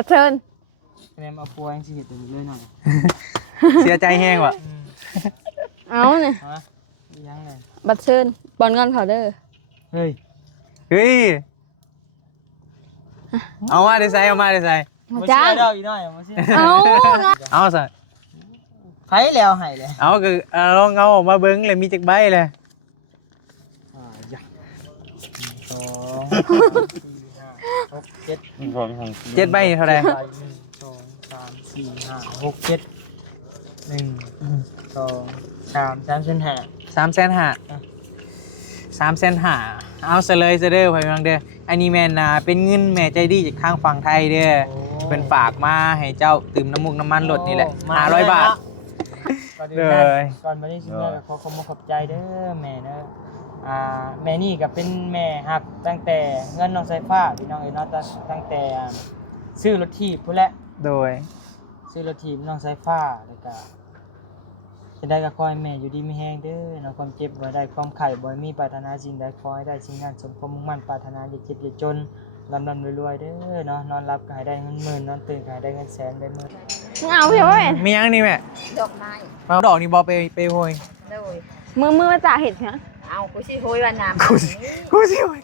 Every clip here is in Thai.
ประเชิญคะแนนเอาปัวยังสิเห็ดตัวนี้เลยหน่อย เสียใจแห้งว่ะ เอาเนี่ย ฮะยังเลย บัตรเชิญบอลงอนเขาเด้อ เฮ้ย เฮ้ยเอามาได้ใส่เอามาได้ใส่ มา มา จ้า เชื่อดอกอีกหน่อยมาเชื่อ เอา เอาใส่ ไผ่แล้วไห้เลย เอาคือลองเอาออกมาเบิ้งเลยมีจักใบเลย อย่า1 2 3 4 5 6 7 7ใบนี่เท่าไหร่ 1 2 3 4 5 6 7 1 2 3 3.5 350,000เอาซะเลยจะเด้อพี่น้องเด้ออันนี้แม่นเป็นเงินแม่ใจดีจากทางฝั่งไทยเด้อเป็นฝากมาให้เจ้าตื่มน้ำมุกน้ำมันรถนี่แหละ500 บาท เลย ก่อนมาได้ชิมเลยขอขอบใจเด้อแม่เด้อแม่นี่ก็เป็นแม่หักตั้งแต่เงินน้องสายฟ้าพี่น้องเนาะตั้งแต่ซื้อรถถีบพุ่นแหละ โดย ซื้อรถถีบน้องสายฟ้าแล้วก็จะได้กับคอยแม่อยู่ดีไม่แห้งเด้อน้องความเจ็บบ่ได้ความไข่บ่มีปรารถนาสิ่งใดขอให้ได้สิ่งนั้นสมความมุ่งมั่นปรารถนาอย่าเจ็บอย่าจนลำรวยๆเด้อเนาะนอนรับก็ให้ได้เงินหมื่นนอนตื่นก็ให้ได้เงินแสนได้หมื่น เอาพี่เว้ย มียังนี่แม่ ดอกไม้ เอาดอกนี่บอไปโหย โดย มือมาจ่าเห็ดฮะ เอากูสิโหยว่าน้ำ กูสิโหย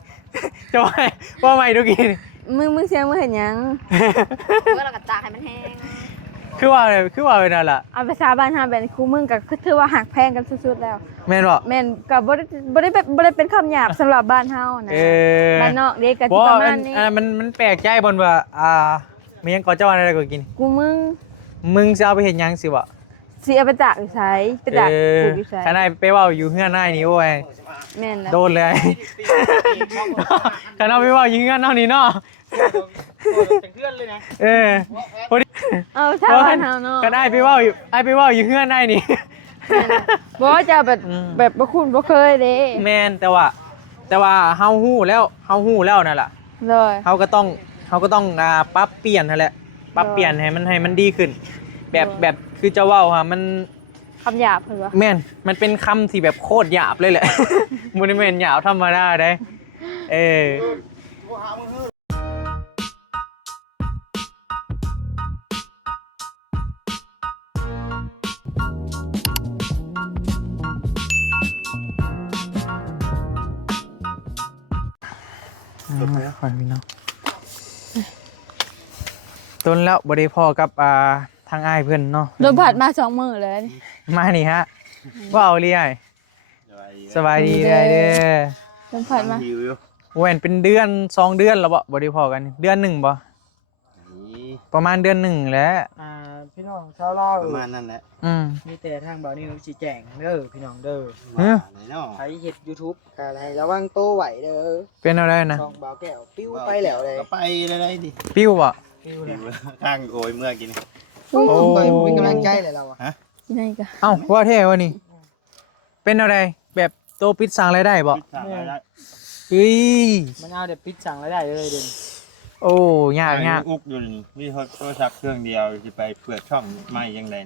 จะว่าไม่ทุกที มือเสียมือเห็นยัง เมื่อเรากระตากให้มันแห้ง คือว่าเป็นนั่นล่ะ เอาไปซาบ้านหาเป็นคู่มึงกับคือถือว่าหักแพงกันสุดๆแล้ว แม่นบ่ แม่นกับบ่ได้เป็นคำหยาบสำหรับบ้านเฮานะบ้านนอกเด็กก็สิประมาณนี้ มันแปลกใจบนว่ามียังก่อเจ้าอะไรก็กิน กูมึงจะเอาไปเห็นยังสิวะ สิเอาไปจากอยู่ไสไปจากปลูกอยู่ไส ขนาดไปว่าอยู่เฮือนหน้านี่โอ้ย แม่นแล้ว โดนเลยขนาดไปว่าอยู่เฮือนหน้านี่เนาะ เป็นเพื่อนเลยนะ พอดี เอาชาวบ้านเฮาเนาะ ขนาดไปว่าอยู่เฮือนหน้านี่ บ่จะแบบบ่คุ้นบ่เคยเด้ แม่นแต่ว่าเฮาฮู้แล้วนั่นล่ะ เลย เขาก็ต้องปรับเปลี่ยนนั่นแหละปรับเปลี่ยนให้มันดีขึ้น แบบคือจะเว้าฮะมัน คำหยาบเพิ่นว่า แม่นมันเป็นคำที่แบบโคตรหยาบเลยแหละ มันไม่เป็นหยาบธรรมดาได้ขอพี่น้องต้นแล้วบริพอกับทางอ้ายเพื่อนเนาะ โดนผัดมา2มื้อเลย มานี่ฮะว่าเอาเรียยสบายดีเลยเด้อ โดนผัดมา แหวนเป็นเดือน2 เดือนแล้วบ่บริพอกันเดือน1บ่ประมาณเดือน1แล้ว พี่น้องชาวลาว ประมาณนั้นแหละ มีแต่ทางบ่าวนี่สิแจ้งเด้อพี่น้องเด้อ ไหนเนาะ ใครเฮ็ด YouTube ก็ให้ระวังโตไหวเด้อ เป็นอะไรนะ ช่องบ่าวแก้วปิ้วไปแล้วเลย ก็ไปได้ดิ ปิ้วบ่ ปิ้วเลย ข้างโอยเมื่อกิน โอ้ยเป็นกำลังใจเลยเราอ่ะ ที่ไหนก็ เอ้าว่าเท่วะนี่เป็นอะไรแบบโตปิดสั่งรายได้บ่ เฮ้ย มันเอาเดี๋ยวปิดสั่งแล้วได้เลยเด่น โอ้ยาก อุกอยู่นี่มีโทรศัพท์เครื่องเดียวจะไปเปิดช่องใหม่ยังไง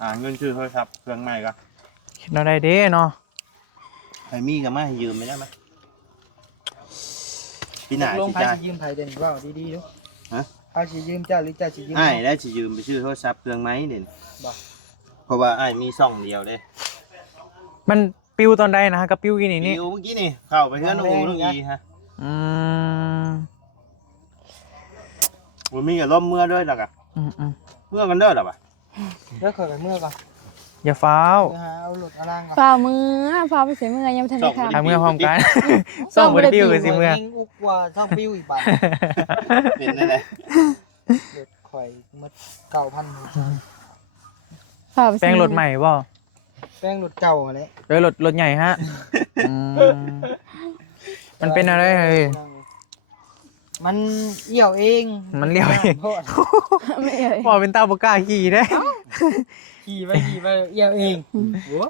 หาเงินซื้อโทรศัพท์เครื่องใหม่ก็ เห็นอะไรเด้เนาะ ใครมีก็มาให้ยืมไม่ได้ไหมพี่หนา ลง สิ ไพ่ จ้า สิยืมไพ่เด่นว่าดีๆดู ฮะ ไพ่สิยืมเจ้าหรือเจ้าสิยืม อ้ายได้สิยืมไปซื้อโทรศัพท์เครื่องใหม่เด่นเพราะว่าอ้ายมีซ่องเดียวเด้ มันปิ้วตอนใดนะฮะกับปิ้วกี่นี่ อยู่เมื่อกี้นี่เข้าไปเฮือนอูน้องอีฮะ อืม มันมีกับล่มเมื่อด้วยหรอกอะเมื่อกันเด้อหรอปะ เดี๋ยวขอไปเมื่อก่อน อย่าฟ้าว เดี๋ยวหาเอาหลุดเอาล่างก่อน ฝ่ามือไปเสียมือยังบ่ทันได้ค่ะ ทำเมื่อพร้อมกันส่งบริปิ้วกันสิเมื่อ อุกว่าช่องปิ้วอีกบาท เป็นนั่นแหละ เด็ดข่อยมา9,000 ฝ่าไป แป้งรถใหม่บ่ แป้งหลุดเก่าอะไร รถใหญ่ฮะมันเป็นอะไรเฮ้ย มันเอี่ยวเอง มันเลี้ยวเอง โทษ ไม่เอ่ย ว่าเป็นตาบกล้าขี่ได้ ขี่ไปเอี่ยวเองโว้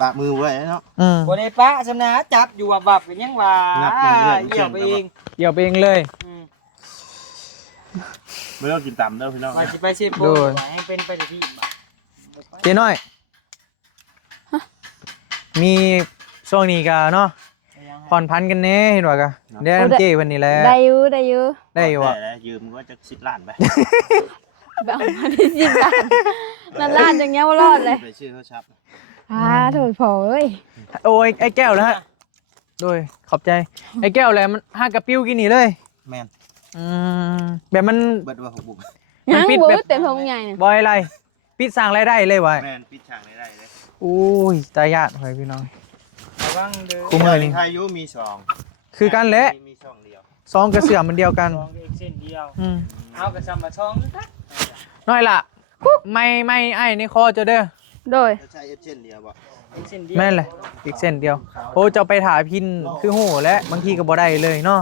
ปะมือไว้เนาะ บนไอ้ปะสำนาจับอยู่วับเป็นยังว่า งับเรื่อยๆ เอี่ยวไปเอง เดี๋ยวไปเองเลย ไม่ต้องกินต่ำเด้อพี่น้อง มาสิไปเชฟโบ โดน ให้เป็นไปที่ เจ๊น้อย มีช่วงนี้กันเนาะพ ผ่อนพันกันแน่เห็นว่ากะเดี๋ยวเจ้วันนี้แหละ ได้อยู่ได้อยู่ ได้อยู่อ่ะ แต่ยืมก็จะ10 ล้านไป แบบมาได้ยินล้านล้านอย่างเงี้ยว่ารอดเลย ไปชื่อโทรศัพท์ โถยพอเอ้ย โอ้ยไอ้แก้วแล้วฮะโดยขอบใจไอ้แก้วแหละมันห้ากระปิ้วกินนี่เลย แม่น แบบมัน เบิดว่า6 บุก มัน ยัง ปิด บู แบบ เต็มทงใหญ่เนี่ย บอยอะไรปิดสร้างรายได้เลยวะ แม่นปิดฉากได้เลย อุ้ยตายญาติเฮ้ยพี่น้อง ระวังเด้อ คู่มือนี่ ไทยยุมี2 คือกันแหละ มี2เดียว ซองกระเสื่อมมันเดียวกัน สองเอกเส้นเดียว อืม เอากระซำมาช่องซะ น้อยละไม่ไอ้ในคอเจะเด้อ โดย จะใช้เช่นเดียวบ่ เอกเส้นเดียว แม่นเลยอีกเส้นเดียวโอ้จะไปถ่ายพินคือโหและบางทีก็บ่ได้เลยเนาะ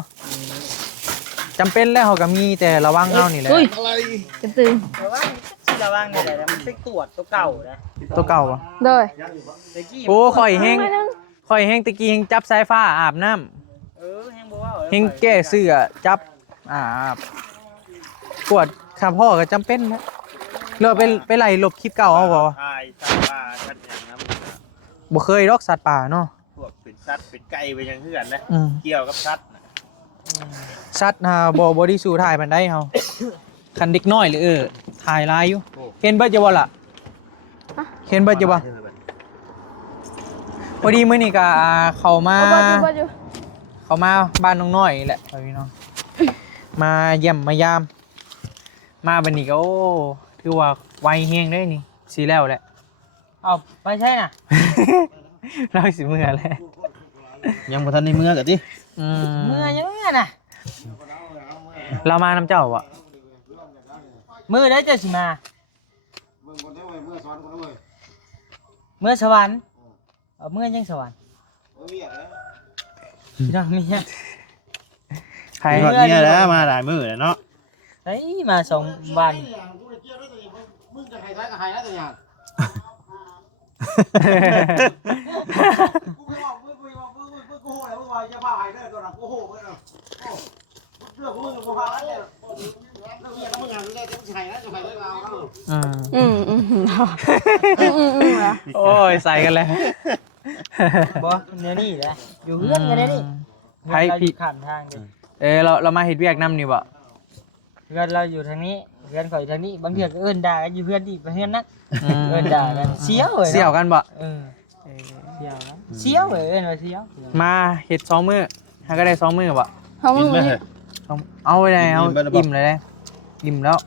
จำเป็นแล้วเขาก็มีแต่ระวังเอานี่แหละ อุ้ยกระตือ ระวังนี่แหละมันเป็นตรวจตัวเก่านะ ตัวเก่าปะ โดย ตะกี้ โอ้ข่อยแห้งตะกี้แห้งจับสายฟ้าอาบน้ำ แฮงบ่ว่า แห้งแก้เสื้อจับอาบปวดขาพ่อก็จำเป็นนะเราไปไล่ลบคลิปเก่าเอาบ่ ทายสัตว์ป่าสัตว์อย่างนั้น บ่เคยรอกสัตว์ป่าเนาะ พวกเป็นสัตว์เป็นไก่ไปยังเฮือนนะ อืม เกี่ยวกับสัตว์น่ะ สัตว์บ่ได้สู่ถ่ายมันได้เฮาคันเด็กน้อยหรือถ่ายหลายอยู่เห็นเบิดจะบ่ล่ะเห็นเบิดจะบ่พอดีมื้อนี้ก็เข้ามา เอาบ่อยู่ เขามาบ้านน้องน้อยนี่แหละพี่น้อง มาเยี่ยมมายาม มาบันนี้ก็โอ้ถือว่าไวเฮงได้นี่สีแล้วแหละ เอาไปใช่น่ะ เราสิเมื่อแล้ว ยังบ่ทันในเมืองกันดิ เมื่อยังเมื่อน่ะ เรามานำเจ้าอ่ะ เมื่อได้จะสิมาเมื่อสวรรค์เอาเมื่อยังสวรรค์พี่น้องเมีย ใคร ฮอดเนี่ยแล้วมาหลายมื้อแล้วเนาะ เฮ้ยมา2 วัน มึงจะให้ท้ายก็ให้แล้วแต่อย่างกูไม่บอกมึงกูโหแล้วมึงว่าจะพาให้เด้อตัวน่ะกูโหเด้อเรื่องมึงกูพาแล้วเนี่ยแล้วเมียแล้วมึงอ่ะมึงได้แต่มึงใช้แล้วจะให้ได้เอา โอ้ยใส่กันเลย บ่เนี่ยนี่แหละอยู่เฮือนกันได้นี่ ไผพี่ ข้ามทางเด้ เรามาเฮ็ดเวียกนำนี่บ่ เฮือนเราอยู่ทางนี้เฮือนข่อยทางนี้บางเทื่อก็เอิ้นด่ากันอยู่เฮือนนี่ไปเฮือนนั้นเอิ้นด่ากันเสียวเว้ย เสี่ยวกันบ่ เสียวนะเสียวเว้ยเอิ้นว่าเสียว มาเฮ็ด2มื้อหาก็ได้2มื้อบ่ เขามึ กิ ง นไหม เอาไว้ได้เอาอิ่มเลยได้อิ่มแล้ว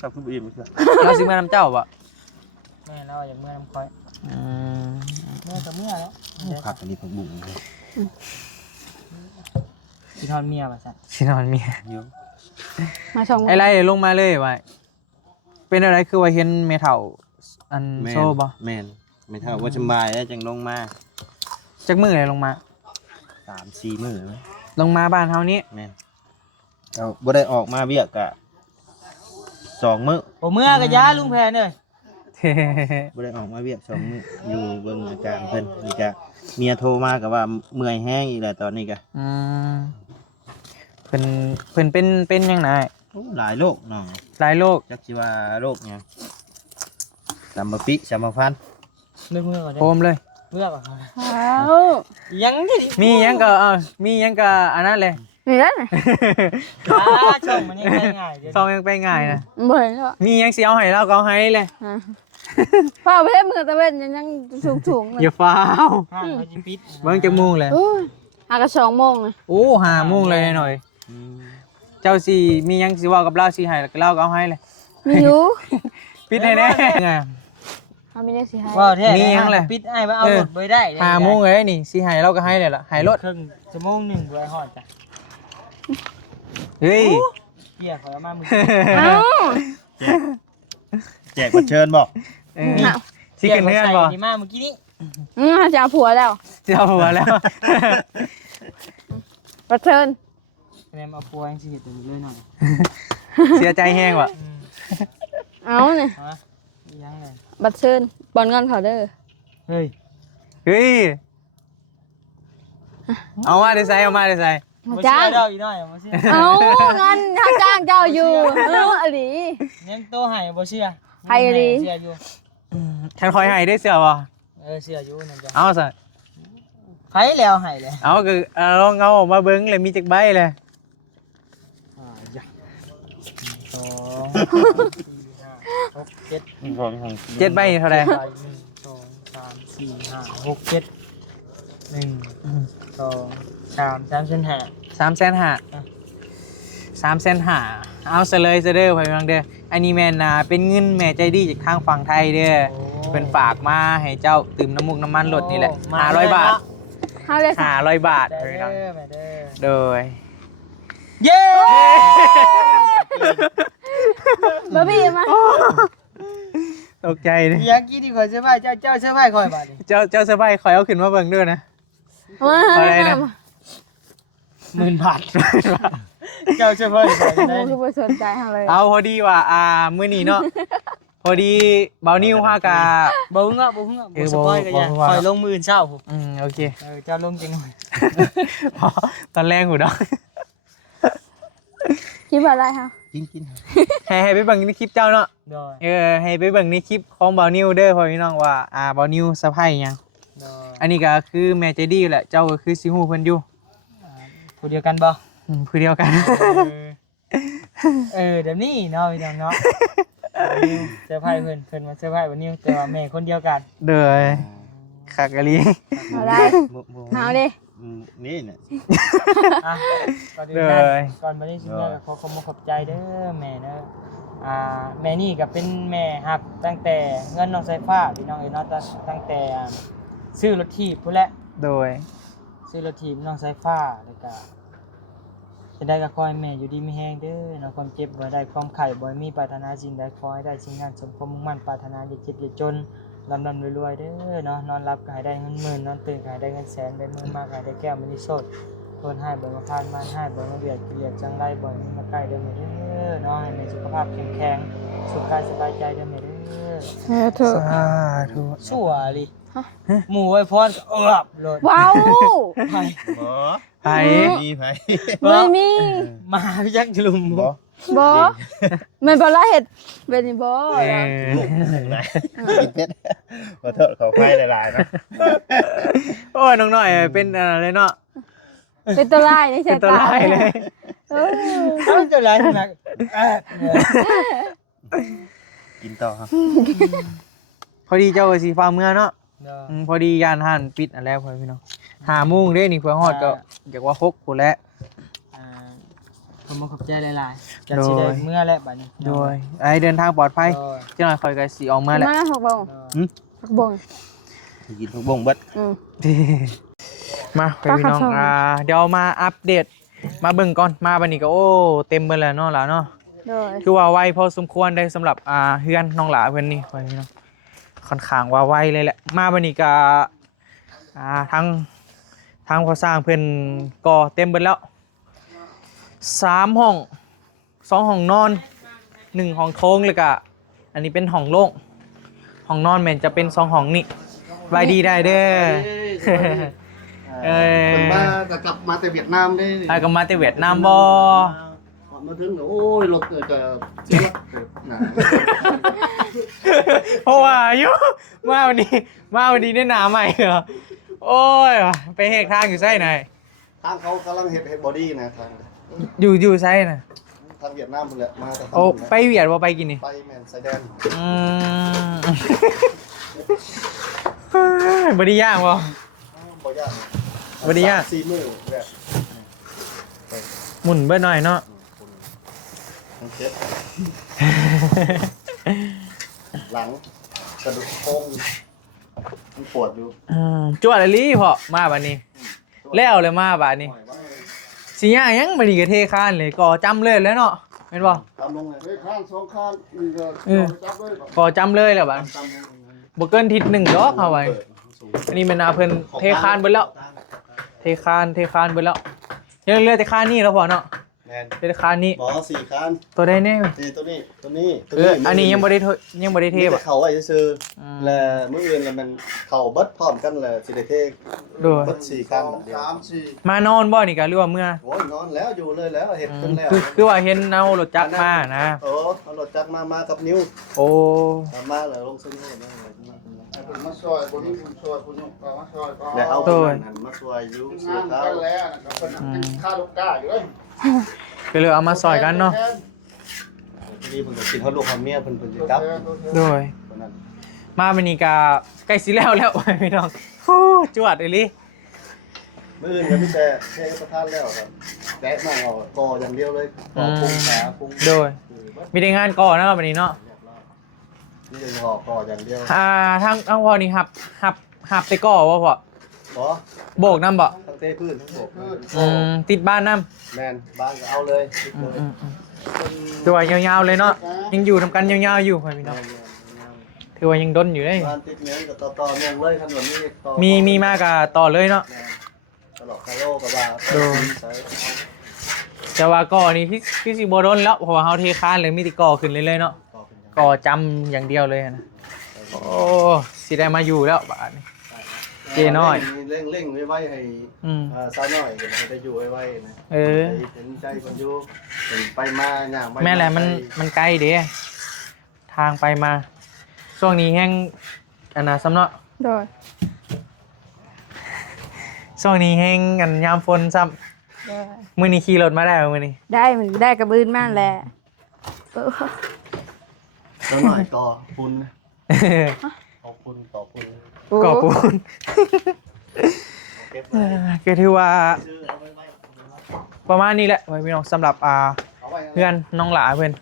ครับคืออิ่มคือ เราสิมานำเจ้าบ่ แม่เราอย่าเมื่อน้ำข่อย อืม เมื่อก็เมื่อแล้ว ครับอันนี้ผักบุ้ง สิทอนเมียว่าซั่น สินอนเมีย มาส่ง ไอ้ไรลงมาเลยไว้เป็นอะไรคือว่าเห็นเมทัลอัน แม่น โซ่บ่ แม่นไม่เท่าว่าสบายแล้วจังลงมา จักมืออะไรลงมา 3-4 มื้อ ลงมาบ้านเฮานี้ แม่นเอาบ่ได้ออกมาเวียกกะ2 มื้อ บ่เมื่อก็ย้าลุงแพนเอ้ย บ่ได้ออกมาเวียก2 มื้ออยู่เบิ่งอาการเพิ่นนี่กะเมียโทรมาก็ว่าเมื่อยแห้งอีกแล้วตอนนี้กะ อืมเพิ่นเป็นยังไง โอ้หลายโรคน้อง หลายโรค จักสิว่าโรคหยังสัมมปิสัมมพันธ์ เมื่อก็ได้ โคมเลย เมื่อก็ เอา ยังที่ มีหยังก็มีหยังก็อันนั้นเลย นี่นั่น ช่องมันยังง่ายๆเดี๋ยว ซองยังไปง่ายนะ บ่เห็นแล้ว มีหยังสิเอาให้เราก็เอาให้เลย พ่อไปเฮ็ดมือตะเวนยังสูงๆเลย อย่าฟ้าว ห้างเขาจะปิด เบิ่งจักโมงเลย โอ้ยหากระ2 โมงเลย โอ้5โมงเลยหน่อย เจ้าสิมีหยังสิเว้ากับเราสิให้แล้วก็เราก็เอาให้เลย มีอยู่ ปิดให้แน่ไง เอามีเลขสิให้ ว้าวแท้ มียังเลย ปิดไอ้ว่าเอารถไปได้ 5โมงเลยนี่สิให้เราก็ให้เลยล่ะให้รถ ครึ่งชั่วโมงหนึงด้วยฮอดจ้ะ เฮ้ย เหี้ยขอมามือ เอ้า แจกบัตรเชิญบอก เออสิขึ้นเฮือนบ่ ดีมากเมื่อกี้นี้ จะเอาผัวแล้ว เจ้าหัวแล้ว ประเชิญ แนมเอาปัวยังสิเฮ็ดตัวนี้เลยหน่อย เสียใจแห้งว่ะ เอาเนี่ย ฮะยังเลย บัตรเชิญบอลเงินเขาเด้อ เฮ้ย เฮ้ยเอามาได้ใส่เอามาได้ใส่ บ่ จ้า เชื่อง ดอกอีน้อยบ่เชื่อ เอาเงินถ้าจ้างเจ้าอยู่อดี ยังโตให้บ่เชื่อ ให้ดิ เชื่ออยู่ ฉันคอยให้ได้เสือบ่ เชื่ออยู่นั่นจ้ะ เอาใส่ ไผแล้วให้เลย เอาก็ลองเอาออกมาเบิ่งเลยมีจักใบเลย อย่า1 2 3 4 5 6 7 ของของ 7ใบนี่เท่าไหร่ 1 2 3 4 5 6 7 1 2 3 350,000เอาซะเลยซะเด้อพ่อพี่น้องเด้ออันนี้แม่นเป็นเงินแม่ใจดีจากทางฝั่งไทยเด้อเป็นฝากมาให้เจ้าตื่มน้ำมูกน้ำมันรถนี่แหละ500 บาท เฮาเลยค่ะ 500 บาท ได้ พ่อพี่ เด้ น้อง อแม่เด้อ โดย เย้ บ่มีมา ตกใจเลย อยากกินที่ข่อยเสื้อผ้าเจ้าเสื้อผ้าข่อยบาดนี้ เจ้าสบายคอยเอาขึ้นมาเบิ่งด้วยนะ ว่า อะไรนะ 10,000 บาทเจ้าเสื้อผ้าข่อย โอ้ ได้ คือบ่สนใจเฮาเลย เอาพอดีว่ามื้อนี้เนาะพอดีเบานิ้วฮากา บ่ฮึ่งอ่ะบ่สปอยกันอย่า บ่ว่า ข่อยลงมือเช้าผม โอเค เจ้าลงจังหน่อย ตอนแรกหูดอก คิดว่าอะไรคะ กิน ให้ไปเบิ่งในคลิปเจ้าเนาะ โดย ให้ไปเบิ่งในคลิปของเบานิ้วเด้อพ่อพี่น้องว่าเบานิ้วสะใภ้หยัง โดย อันนี้ก็คือแม่ใจดีแหละเจ้าก็คือสิฮู้เพิ่นอยู่ ผู้เดียวกันบ่ ผู้เดียวกัน เดี๋ยวนี้เนาะพี่น้องเนาะนิวเสื้อผ้าเพิ่นมาเสื้อผ้าวันนิวแต่ว่าแม่คนเดียวกัน เด้อคักอะลี เอาได้เอาดิ นี่เนี่ย อ่ะก่อนอื่น เด้ นะ อ ก่อนมาได้ชิมก็ขอบใจเด้อแม่เด้อแม่นี่ก็เป็นแม่ฮักตั้งแต่เงินน้องสายฟ้าพี่น้องเอ้ยเนาะตั้งแต่ซื้อรถถีบพุ่นแหละ โดย ซื้อรถถีบน้องสายฟ้าแล้วก็จะได้ก็ขอให้แม่อยู่ดีมีแฮงเด้อเนาะความเจ็บบ่ได้ความไข้บ่มีปรารถนาสิ่งใดขอให้ได้สิ่งนั้นสมความมุ่งมั่นปรารถนาอย่าเจ็บอย่าจนร่ำรวยๆเด้อเนาะนอนหลับก็ให้ได้เงินหมื่นนอนตื่นก็ให้ได้เงินแสนได้มื้อมากก็ให้ได้แก้วมณีโสดคนให้บ่มาพานมันให้บ่มาเบียดเกลียดจังไรบ่มีมาใกล้เด้อแม่เด้อเนาะให้มีสุขภาพแข็งแรงสุขกายสบายใจเด้อแม่เด้อ เถอะ สาธุ ชั่วลิหมู่ไว้พรก็โลด ว้าว ไป บ่ ไผ มีไผ ไม่มี มาพี่จักลุม บ่ บ่แม่นบ่ละเฮ็ดเป็นนี่บ่ กินเป็ดขอโทษขอไฟหลายๆเนาะ โอ้ยน้องน้อยเป็นอะไรเนาะ เป็นตัวร้ายใน เป็ สาน ย ตัว ตา ร้ายเลย เออ เขาจะไรนัก กินต่อครับ พอดีเจ้าก็สีฟ้าเมื่อเนาะ เนาะ พอดียานหันปิดอันแล้วพ่อพี่น้อง5 โมงเด้นี่เพื่อฮอดก็อยากว่า6พุ่นแหละ ผมขอบใจหลายๆจะสิได้เมื่อและบัดนี้ โดยไอ้เดินทางปลอดภัย โดย จังหน่อยคอยก็สิออกมาแหละ มาหักบ่งหักบ่ง กินทุกบ่งเบิด มาไปพี่น้องเดี๋ยวมาอัปเดตมาเบิ่งก่อนมาบัดนี้ก็โอ้เต็มเบิดแล้วเนาะหล่ะเนาะ โดย คือว่าไวพอสมควรได้สำหรับเฮือนน้องหลาเพิ่นนี่ไปพี่น้องค่อนข้างว่าไวเลยแหละมาบัดนี้ก็ทางพอสร้างเพิ่นก่อเต็มเบิดแล้ว3 ห้อง2 ห้องนอน1 ห้องโถงแล้วก็อันนี้เป็นห้องโล่งห้องนอนแม่นจะเป็น2 ห้องนี่ไว้ดีได้เด้อ มันมาก็กลับมาแต่เวียดนามได้ ไปก็มาแต่เวียดนามบ่ ก่อนมาถึงโอ้ยรถก็เสียนะ เพราะว่าอยู่มาวันนี้ได้หนาใหม่เหรอโอ้ยไปเฮกทางอยู่ไสไหน ทางเขากำลังเฮ็ดบอดี้นะทาง อยู่ไสน่ะ ทางเวียดนามพุ่นแหละมาแต่ โอ้ไปเวียดบ่ไปกินนี่ ไปแม่นไซแดน บ่ได้ย่างบ่ บ่ยาก บ่ได้ยาก 4 มื้อแบบ หมุนเบิดหน่อยเนาะ ทั้งเจ็บหลังกระดูกโค้งมันปวดอยู่ จวดอะลีพอมาบัดนี้ แล้วเลยมาบัดนี้สิย่างยังบัดนี้ก็เทคานเลยก่อจำเลยแล้วเนาะแม่นบ่ ตามลงเลยเฮ้ยข้าง2ข้างนี่ก็จับเลย ก่อจำเลยแล้วบัด ตามลง บ่เกินทิศหนึ่งดอกเอาไว้อันนี้แม่นเพิ่นเทคานเบิดแล้วเทคานเบิดแล้วยังเหลือแต่คานนี่แล้วพอเนาะ แม่น เหลือแต่คานนี้ หมอ4ข้าง ตัวได้แน่ นี่ตัวนี้ อันนี้ยังบ่ได้เท มี บ่ แต่เขาไว้ซื่อๆและมื้ออื่นแล้วมันเข้าเบิดพร้อมกันแล้วสิได้เท โดย เบิด4ข้างเดียว3 4 มานอนบ่นี่ก็หรือว่าเมื่อ โอ้ยนอนแล้วอยู่เลยแล้วเห็ดขึ้นแล้ว คือว่าเห็นเอารถจักรมานะ โอ้เอารถจักรมากับนิ้ว โอ้ มาเลยลงซึ่งให้มา มาซอยคนนี้คุณซอยคุณยกต่อมาซอยก็ แล้วเอา โดย นั้นมาช่วยอยู่ งานกันแล้วนะครับคนค่าลูกก้าอยู่เลย ก็เลยเอามาซอยกันเนาะ ทีนี้เพิ่นก็กินฮอดลูกฮอดเมียเพิ่นสิกลับ โดย คนนั้น มาวันนี้ก็ใกล้สิแล้ว พี่น้องโอ้จวดเลยลิ มื้ออื่นก็มีแต่เทประทานแล้วครับแตะมาเอาก่ออย่างเดียวเลยก่อปรุงขาปรุง โดยมีได้งานก่อนเนาะวันนี้เนาะ นี่เป็นห่อก่ออย่างเดียว ทางพ่อนี่หับไปก่อว่าพ่อ บ่ โบกน้ำบ่ ทั้งเทพื้นทั้งโบก ติดบ้านน้ แม่นบ้านก็เอาเลย ำตัวยาวๆเลยเนาะยังอยู่ทำกันยาวๆอยู่พี่น้องถือว่ายังด้นอยู่เลย บ้านติดเนื้อกับต่อเนื่องเลยถนนนี้ต่อ มีมากกับต่อเลยเนาะ ตลอดคาโลกับว่า แต่ว่าก่อนี่ที่สิบโดนแล้วเพราะว่าเฮาเทคานเลยมีแติก่อขึ้นเลยเนาะก่อจำอย่างเดียวเลยนะโอ้สิได้มาอยู่แล้วบาดนี้เจน้อย เร่งไว้ให้สาวน้อยจะได้อยู่ไว้นะ เห็นใจคนอยู่ไปมาอย่าง แม่แหละมันไกลเด้ทางไปมาช่วงนี้แห้งอันน่ะซ้ำเนาะ โดย ช่วงนี้แห้งอันยามฝนซ้ โดย ำมื้อนี้ขี่รถมาได้มื้อนี้ ได้มันได้กระบืนมากแหละเออ สาวน้อยต่อปุนต่อปุน ก่อปูนก็ถือว่าประมาณนี้แหละไว้พี่น้องสำหรับเพื่อนน้องหลาเพื่อน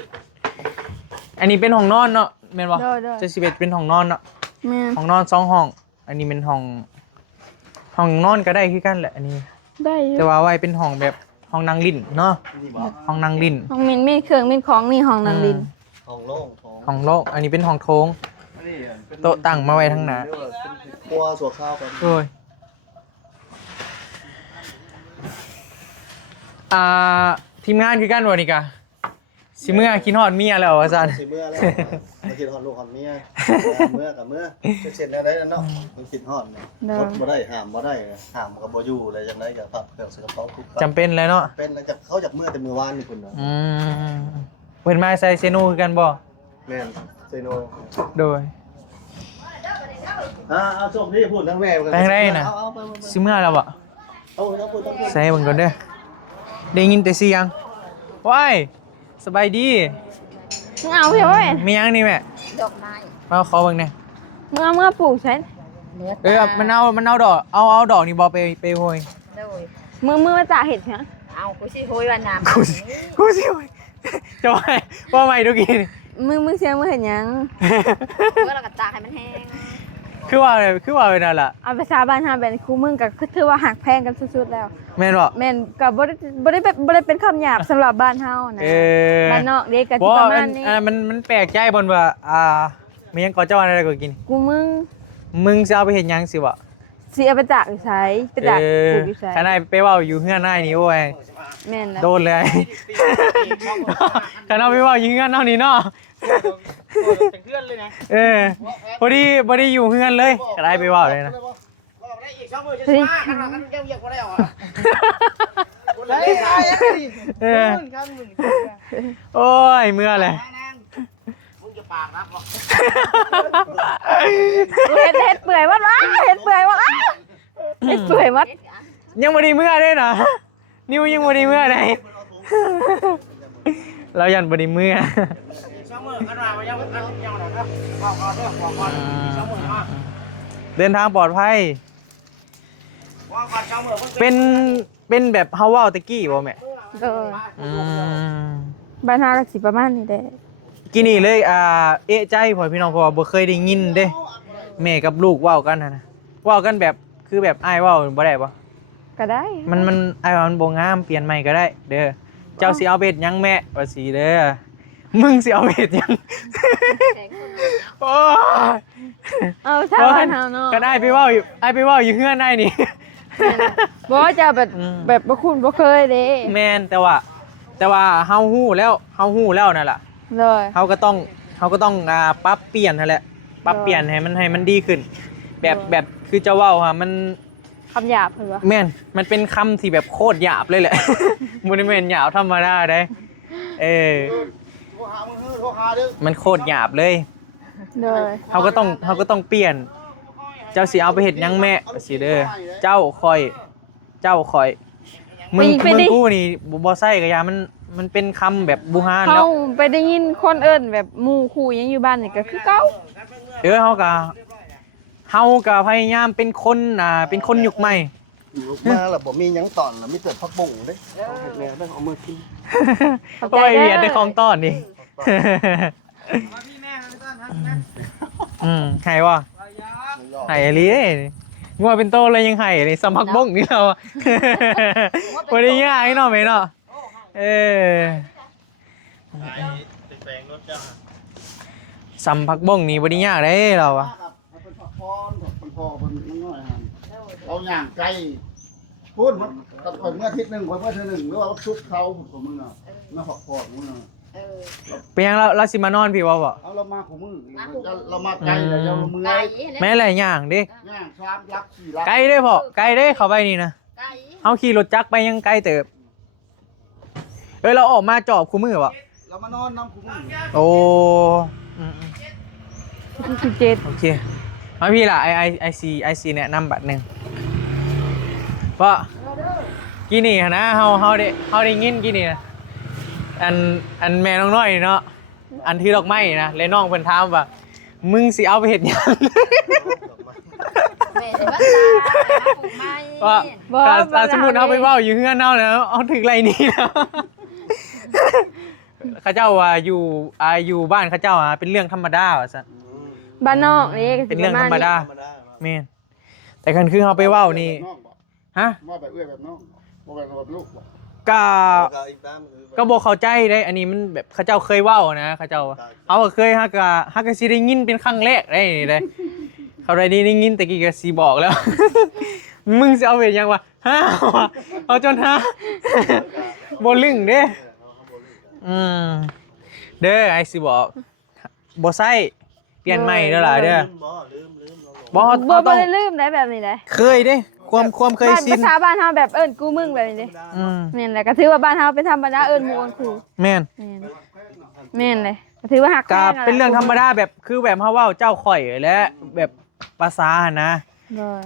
อันนี้เป็นห้องนอนเนาะแม่นบ่ โดยโดย จะ11เป็นห้องนอนเนาะ แม่ ห้องนอน2ห้องอันนี้เป็นห้องนอนก็ได้คือกันแหละอันนี้ ได้อยู่ แต่ว่าไว้เป็นห้องแบบห้องนั่งลิ้นเนาะห้องนั่งลิ้น ห้องมินมีเครื่องมีของนี่ห้องนางลิน ห้องโล่ง ห้องโลกอันนี้เป็นห้องโถงโต๊ะตั้งมาไว้ทั้งหน้า ครัวสัวข้าวกัน โอ้ยทีมงานคือกันบ่นี่กะสิเมื่อคิดฮอดเมียแล้วว่าซั่น สิเมื่อแล้วมาคิดฮอดลูกฮอดเมียเมื่อกับเมื่อเสร็จแล้วได้เนาะมันคิดฮอดเนี่ยรถบ่ได้ห้ามบ่ได้ห้ามกับบ่อยู่อะไรจังไดก็พับเครื่องใส่กระเป๋าทุก จำเป็นเลยเนาะ เป็นแล้วเขาจากเมื่อแต่มื้อวานนี่พุ่นเนาะ เพิ่นมาใส่เซโนคือกันบ่ แม่นเซโน โดย เอาส่งพี่พูดทั้งแม่ ไปทางใดน่ะ สิเมื่อแล้วบ่ เอาพูด ใส่เบิ่งก่อนเด้อได้ยินแต่เสียงว้ายสบายดี มึงเอาเพี่เว้ย มีหยังนี่แม่ ดอกไม้ มาขอเบิ่งแหน่ มึงเอามื่อปลูกฉัน เนื้อ มันเอาดอกเอาดอกนี่บ่ไปโหย โดย มือมาจากเห็ดฮะ เอากูสิโหยว่าน้ำ กูสิโหยจะว่าใหม่ดูกิน มึงเสียงมึงเห็นยัง เมื่อเราก็ตากให้มันแห้ง คือว่าเป็นนั่นล่ะ เอาภาษาบ้านฮาเป็นครูมึงกับคือถือว่าหักแพงกันสุดๆแล้ว แม่นบ่ แม่นกับบ่ได้เป็นคำหยาบสำหรับบ้านเฮานะบ้านนอกเด็กก็สิประมาณนี้ มันแปลกใจบ่นว่ามีหยังก่อเจ้าอะไรก็กิน กูมึงสิเอาไปเฮ็ดหยังสิบ่ สิเอาไปจากอยู่ไสไปจากปลูกอยู่ไส ขนาดไปเว้าอยู่เฮือนนายนี่โอ้ย แม่นแล้ว โดนเลยขนาดไปเว้าอยู่เฮือนเนาะนี่เนาะพอดีอยู่เฮือนเลยก็ได้ไปเว้าเลยนะ สิ โอ้ยเมื่อเลย เฮ็ดเปื่อยวัดวะเฮ็ดเปื่อยวัดเฮ็ดเปื่อยวัด ยังบ่ได้เมื่อได้นะนิ้วยังบ่ได้เมื่อได้เรายันบ่ได้เมื่อเดินทางปลอดภัยเป็นแบบเฮาเว้าตะกี้บ่แม่ เออบ้านเฮาก็สิประมาณนี้แหละ กินนี่เลยเอะใจพ่อพี่น้องเพราะว่าบ่เคยได้ยินเด้แม่กับลูกเว้ากันนะเว้ากันแบบคือแบบอ้ายเว้าบ่ได้บ่ ก็ได้ มันอ้ายว่ามันบ่งามเปลี่ยนใหม่ก็ได้เด้อเจ้าสิเอาเบ็ดหยังแม่ว่าสิเด้อมึงสิเอาเบ็ดหยังโอ้ย เอาชาวบ้านเฮาเนาะ ก็ได้ไปเว้าอยู่เฮือนได้นี่ บ่จะแบบบ่คุ้นบ่เคยเด้ แม่นแต่ว่าเฮาฮู้แล้วนั่นล่ะ เลย เฮาก็ต้องปรับเปลี่ยนนั่นแหละปรับเปลี่ยนให้มันดีขึ้น แบบคือจะเว้ามัน คำหยาบเพิ่นว่า แม่นมันเป็นคำที่แบบโคตรหยาบเลยแหละ บ่ได้แม่นหยาบธรรมดาเด้มันโคตรหยาบเลย เลย เฮาก็ต้องเปลี่ยน เจ้าสิเอาไปเฮ็ดหยังแม่สิเด้อเจ้าคอยมึงกูนี่บ่ใส่กะยามันเป็นคำแบบบูฮานแล้ เฮาว ไปได้ยินคนเอิ้นแบบหมู่คู่ยังอยู่บ้านนี่ก็คือเก่า เฮาก็พยายามเป็นคนเป็นคนยุคใหม่ ลูกมาแล้วบ่มีหยังตอนแล้วมีแต่ผักบุ้งเด้เอาเฮ็ดแนวได้เอามือกิน โอ้ยเวียดได้ของต้อนนี่ พี่แม่ครับพี่ต้นครับพี่แม่ ให้ว่ให้อีหลีงัวเป็นโตเลยยังให้นี่สำพักบงนี่เราบ่ได้ยากเนาะแม่เนาะสำพักบงนี่บ่ได้ยากเด้เราอะ เป็นผักพรเป็นพอเป็นน้อยฮะเอาย่างไก่พูดมันกับคนเมื่ออาทิตย์หนึ่งคนเมื่อเทื่อหนึ่งหรือว่าชุบเขาของมึงอ่ะมาผักพรมึงอ่ะ เป็นยังเราสิมานอนพี่ว่าบ่ เอาเรามาของมึงเรามาไก่แล้วเราเมื่อย แม่หลายอย่างเด้ ย่างชามยักษ์สี่ลัก ไกลเด้พ่อไกลเด้เข้าไปนี่นะ ไก่ เฮาขี่รถจักรไปยังไกลเติบเราออกมาจอบคู่มือบ่ เรามานอนน้ำของมึง โอ้ 17 โอเคมาพี่ล่ะไอซีแนะนำบัตรหนึ่งเพราะกี่นี่นะเฮาได้ยินกี่นี่นะอันแม่น้องน้อยเนาะอันที่ดอกไม้นะเลยน้องเพิ่นถามว่ามึงสิเอาไปเฮ็ดหยัง แม่สิมาตาปลูกไม้ ว่าถ้าสมมุติเอาไปเว้าอยู่เฮือนเฮาแล้วเอาถึงไรนี่แล้ว เขาเจ้าว่าอยู่บ้านเขาเจ้าเป็นเรื่องธรรมดาว่าซั่น บ้านนอกนี่ก็สิ เป็นเรื่องธรรมดา ธรรมดา แม่นแต่คันคือเฮาไปเว้านี่ฮะ ว่าแบบเอื้อแบบน้องว่าแบบลูก ก็ ก็อีกตามคือ ก็บอกเข้าใจได้อันนี้มันแบบเขาเจ้าเคยเว้านะเขาเจ้าเขาก็เคยฮักก็สิได้ยินเป็นครั้งแรกได้นี่ได้เขาได้ยินแต่กี้ก็สิบอกแล้ว มึงสิเอาเวทยังวะฮะเอาจนฮะ บ่ลึงเด้เด้อไอ้สิบอกบ่ใส่เปลี่ยนใหม่เด้อล่ะเด้อ ลืมบ่ บ่ ต้อง ได้ลืมได้แบบนี้ได้ เคยเด้ความเคยชิน ภาษาบ้านเฮาแบบเอิ้นกูมึงแบบนี้เด้แม่นแหละก็ถือว่าบ้านเฮาเป็นธรรมดาเอิ้นหมู่เอิ้นคู่ แม่น แม่นเลยก็ถือว่าฮัก ก็เป็นเรื่องธรรมดาแบบคือแบบเฮาเว้าเจ้าข่อยและแบบภาษาหั่นนะ โดย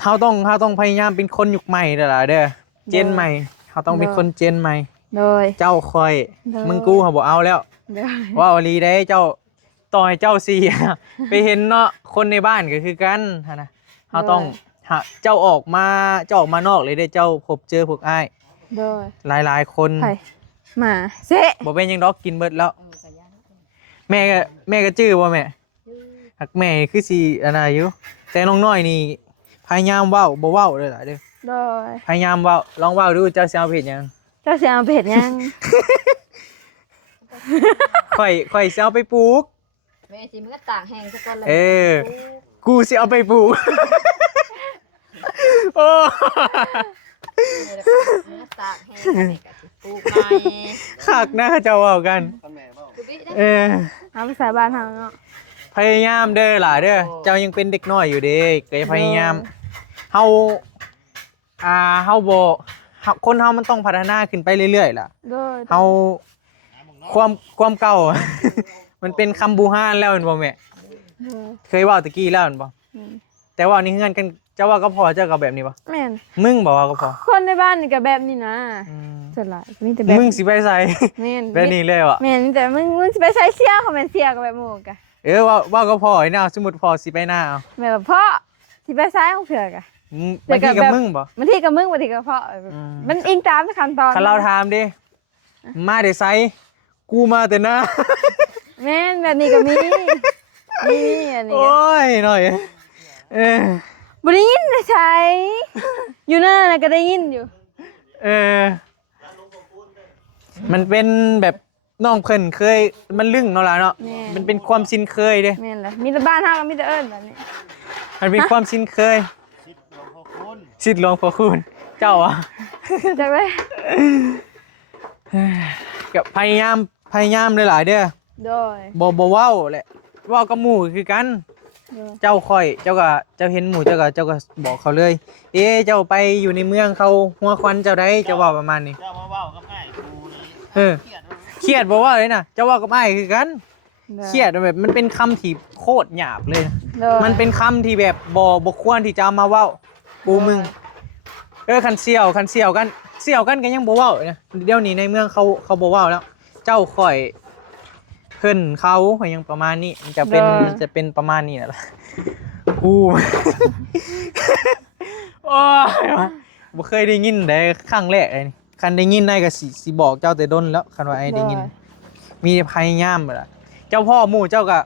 เฮาต้องพยายามเป็นคนยุคใหม่เด้อล่ะเด้อเจนใหม่เฮาต้องเป็นคนเจนใหม่ โดย เจ้าข่อย เด้อ มึงกูเฮาบ่เอาแล้ว โดย ว่าอีหลีได้เจ้าต่อยเจ้าเสีย ไปเห็นเนาะคนในบ้านก็คือกันหั่นนะเฮาต้องเจ้าออกมานอกเลยได้เจ้าพบเจอพวกอ้าย โดย หลายๆคน ไผมาเซะ บ่เป็นหยังดอกกินเบิดแล้ว แม่ก็จื้อบ่แม่หักแม่คือสิอันน่ะอยู่แต่น้องน้อยนี่พยายามเว้าบ่เว้าเด้อล่ะเด้อ โดย พยายามเว้าลองเว้าดูเจ้าสิเอาเพจหยัง เจ้าสิเอาไปเฮ็ดหยัง ข่อยสิเอาไปปลูก แม่สิมันก็ตากแห้งซะก่อนเลย กูสิเอาไปปลูก โอ้ มันก็ตากแห้งแม่ก็สิปลูกไม้ คักนะเจ้าเว้ากัน ท่านแม่เว้า ดูดิเด้อ เออ เอาภาษาบ้านเฮาเนาะ พยายามเด้อล่ะเด้อเจ้ายังเป็นเด็กน้อยอยู่เด้ก็พยายามเฮาบ่คนเฮามันต้องพัฒนาขึ้นไปเรื่อยๆล่ะ โดย เฮาความเก่า มันเป็นคำบูฮานแล้วแม่นบ่แม่ โดย เคยเว้าตะกี้แล้วแม่นบ่ อืม แต่ว่านี่เฮือนกันเจ้าว่าก็พอเจ้าก็แบบนี้บ่ แม่น มึงบอกว่าก็พอ คนในบ้านนี่ก็แบบนี้นะส่วนหลายมีแต่แบบ มึงสิไปใส่ แม่น แบบนี้เลยว่ะ แม่นมีแต่มึงสิไปใช้เสียเขาแม่นเสียก็แบบหมู่กะ ว่าก็พอไอ้น่าสมมุติพอสิไปหน้าเอา แม่แบบเพราะสิไปใช้ของเถื่อกะ บางทีกับมึงบ่ บางทีก็มึงบางทีก็เพราะ อืม มันอิงตามขั้นตอน คันเราถามดิมาได้ไสกูมาแต่หน้า แม่นแบบนี้ก็มีมีอันนี้ โอ้ยหน่อยบ่ได้ยินนะใช้อยู่นั่นน่ะก็ได้ยินอยู่ มันเป็นแบบน้องเพิ่นเคยมันลึ่งเนาะล่ะเนาะมันเป็นความชินเคยเด้ แม่นล่ะมีแต่บ้านเฮาก็มีแต่เอิ้นแบบนี้ มันเป็นความชินเคยสิทธิ์หลวงพ่อคุณเจ้าอ่ะ จักเลย กับพยายามหลายๆเด้อ โดย บ่เว้าแหละเว้ากับหมู่คือกัน โดย เจ้าค่อยเจ้าเห็นหมู่เจ้าก็บอกเขาเลย เจ้าไปอยู่ในเมืองเขาหัวควันเจ้าได้เจ้าเว้าประมาณนี้ เจ้ามาเว้ากับง่ายกูนี่ เครียดบ่ว่าเลยนะเจ้าเว้ากับอ้ายคือกัน โดย เครียดแบบมันเป็นคำที่โคตรหยาบเลยนะ โดย มันเป็นคำที่แบบบ่ควรที่จะเอามาเว้ากูมึงคันเสี่ยวกันเสี่ยวกันก็ยังบ่เว้านะเดี๋ยวนี้ในเมืองเขาบ่เว้าแล้ว เจ้าข่อยเพิ่นเขายังประมาณนี้มันจะเป็นประมาณนี้แหละกู โอ้ยบ่เคยได้ยินได้ครั้งแรกเลยนี่คันได้ยินได้ก็สิบอกเจ้าแต่ดนแล้วคันว่าไอ้ได้ยิน มีพยายามบ่ล่ะเจ้าพ่อหมู่เจ้าก็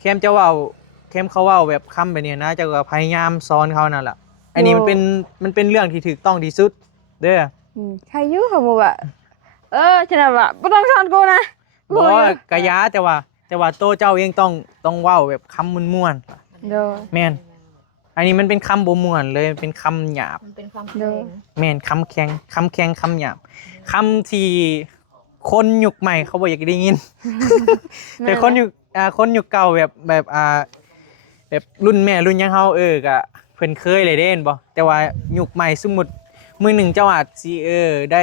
เข้มเจ้าเว้าเข้มเขาเว้าแบบคำแบบนี้นะเจ้าก็พยายามสอนเขานั่นล่ะอันนี้มันเป็นเรื่องที่ถูกต้องที่สุดเด้อ ใครอยู่เขาบอกว่าฉะนั้นว่าบ่ต้องสอนกูนะ บ่กะยาแต่ว่าโตเจ้าเองต้องเว้าแบบคำม่วนๆ โดย แม่นอันนี้มันเป็นคำบ่ม่วนเลยเป็นคำหยาบ มันเป็นความ เด้ เก่ อ ง แม่นคำแข็งคำหยาบคำที่คนยุคใหม่เขาบ่อยากได้ยิน แต่คนยุคเก่าแบบรุ่นแม่รุ่นยังเฮาก็เพิ่นเคยเลยเด้นบ่แต่ว่ายุคใหม่สมมุติมื้อหนึ่งเจ้าอาจสิได้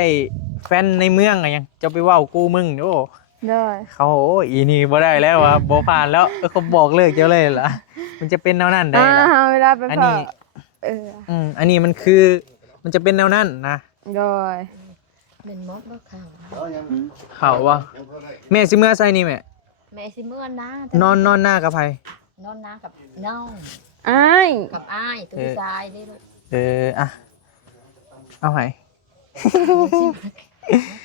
แฟนในเมืองอะหยังเจ้าไปเว้ากูมึงโอ้ โดย เขาโอ้อีนี่บ่ได้แล้วว่ะบ่ผ่านแล้วเขาบอกเลิกเจ้าเลยล่ะมันจะเป็นแนวนั้นได้ล่ะ เวลาไป อัน พอ นี้อันนี้มันคือมันจะเป็นแนวนั้นนะ โดย เป็นมดบ่เข้า แล้วยัง เขาว่าแม่สิเมื่อใส่นี่แม่ แม่สิเมื่อนะ นอนหน้ากับไผ นอนน้ากับน้อง อ้าย กับอ้ายตัวชายได้ลูก อ่ะเอาไผ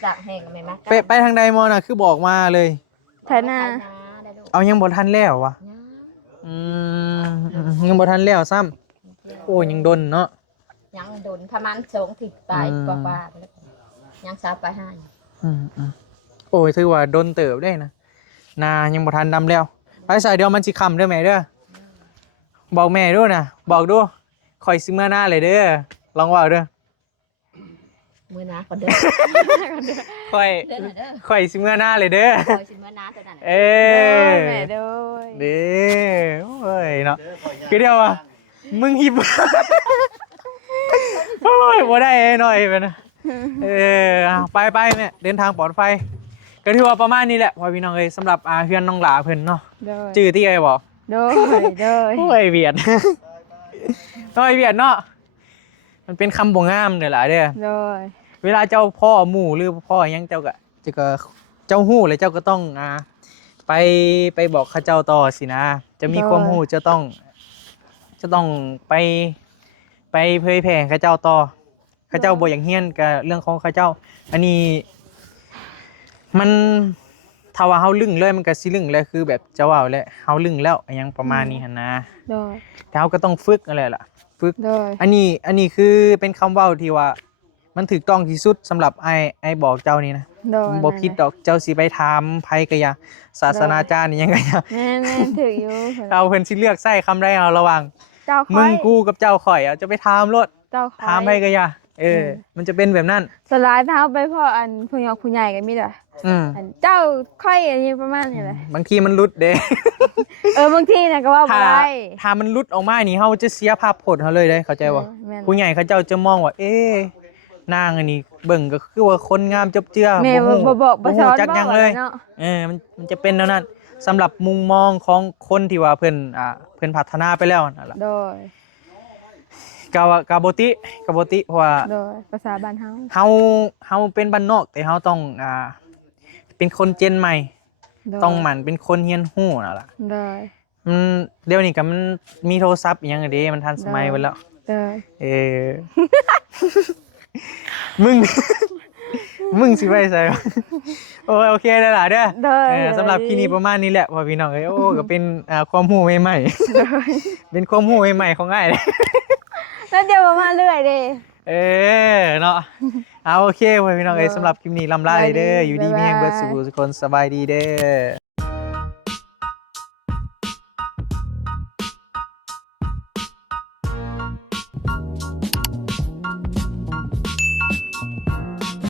จากแห่งกับแม่มัก ไปทางใดมอน่ะคือบอกมาเลย ไถนา ได้ลูก เอายังบ่ทันแล้ววะ ย่า อืมยังบ่ทันแล้วซ้ำโอ้ยังดนเนาะ ยังโดนประมาณ2ทิศไปกว่าๆไปแล้วยังสาวไปให้ อืมโอ้ยถือว่าดนเติบได้นะนายังบ่ทันดำแล้วไปใส่เดี๋ยวมันสิค่ำเด้อแม่เด้อบอกแม่ด้วยนะบอกด้วยข่อยสิเมื่อหน้าเลยเด้อลองว่าเด้อ มื้อนาก็เด้อ ข่อย เด้อเด้อ ข่อยสิเมื่อหน้าเลยเด้อ คอยสิมื้อนาตัวนั้น เอ โดยแม่โดย เด้อโอ้ยเนาะคือเดียวว่ะมึงหิบ โอ้ยบ่ได้หน่อยไปนะเอาไปแม่เดินทางปลอดภัยก็ถือว่าประมาณนี้แหละพ่อพี่น้องเอ้ยสำหรับเพื่อนน้องหลาเพิ่นเนาะ โดย ชื่อที่ไอ้บอก โดยโดย โอ้ยเวียด น้อยเวียดเนาะมันเป็นคำบ่งามเด้อล่ะเด้อ โดย เวลาเจ้าพ่อหมู่หรือพ่อหยังเจ้าก็เจ้าฮู้แล้วเจ้าก็ต้องไปบอกเขาเจ้าต่อสินะ จะมีความฮู้จะต้องไปเผยแผ่เขาเจ้าต่อเขาเจ้าบ่อย่างเฮียนกับเรื่องของเขาเจ้า อันนี้มันถ้าว่าเฮาลึงเลยมันก็สิลึงเลยคือแบบจะว่าแหละเฮาลึงแล้วอิหยังประมาณนี้หั่นนะ โดย แต่เฮาก็ต้องฝึกอะไรล่ะฝึก โดย อันนี้คือเป็นคำเว้าที่ว่ามันถูกต้องที่สุดสำหรับไอ้บอกเจ้านี่นะ โดย บ่ผิดดอกเจ้าสิไปถามไผก็อย่าศาสนาจารย์นี่ยังก็อย่า แม่ถืออยู่ เอาเพิ่นสิเลือกใช้คำใดเอาระหว่าง เจ้าค่ มึ อง ย กูกับเจ้าข่อยจะไปถามรถ เจ้าค่อย ถามไผก็อย่ามันจะเป็นแบบนั้น สลายเท้าไปพ่ออันผู้ยอกผู้ใหญ่กันมีแต่ อืม อันเจ้าค่อยอันนี้ประมาณนี้แหละ บางทีมันหลุดเด้ บางทีน่ะก็ว่าบ่ ถ้า ได้ ถ้ามันหลุดออกมานี่เฮาจะเสียภาพพจน์เฮาเลยเด้เข้าใจบ่ แม่น ผู้ใหญ่เขาเจ้าจะมองว่านางอันนี้เบิ่งก็คือว่าคนงามจบเจือ แม่ ฮู้ บ่บอกบ่สอน จักหยังเลย เนาะ มันจะเป็นแนวนั้นสำหรับมุมมองของคนที่ว่าเพิ่นพัฒนาไปแล้วนั่นล่ะ โดย กาโบติเพราะว่า โดยภาษาบ้านเฮา เฮาเป็นบ้านนอกแต่เฮาต้องเป็นคนเจนใหม่ โดย ต้องหมั่นเป็นคนเฮียนฮู้นั่นล่ะ โดย เดี๋ยวนี้ก็มันมีโทรศัพท์อีหยังอะเด้มันทันสมัยไปแล้ว โดย มึง มึงสิไปใส่วะโอเคได้ล่ะเด้อ โดย สำหรับคลิปนี้ประมาณนี้แหละพ่อพี่น้องเอ้ยก็เป็นความรู้ใหม่ๆเป็นความรู้ใหม่ๆของง่ายเลย แล้วเดี๋ยวมาเรื่อยเด้ เนาะโอเคพ่อพี่น้องเอ้ยสำหรับคลิปนี้ลำลาเลยเด้ออยู่ดีมีแรงเบิดสุขสุขคนสบายดีเด้อ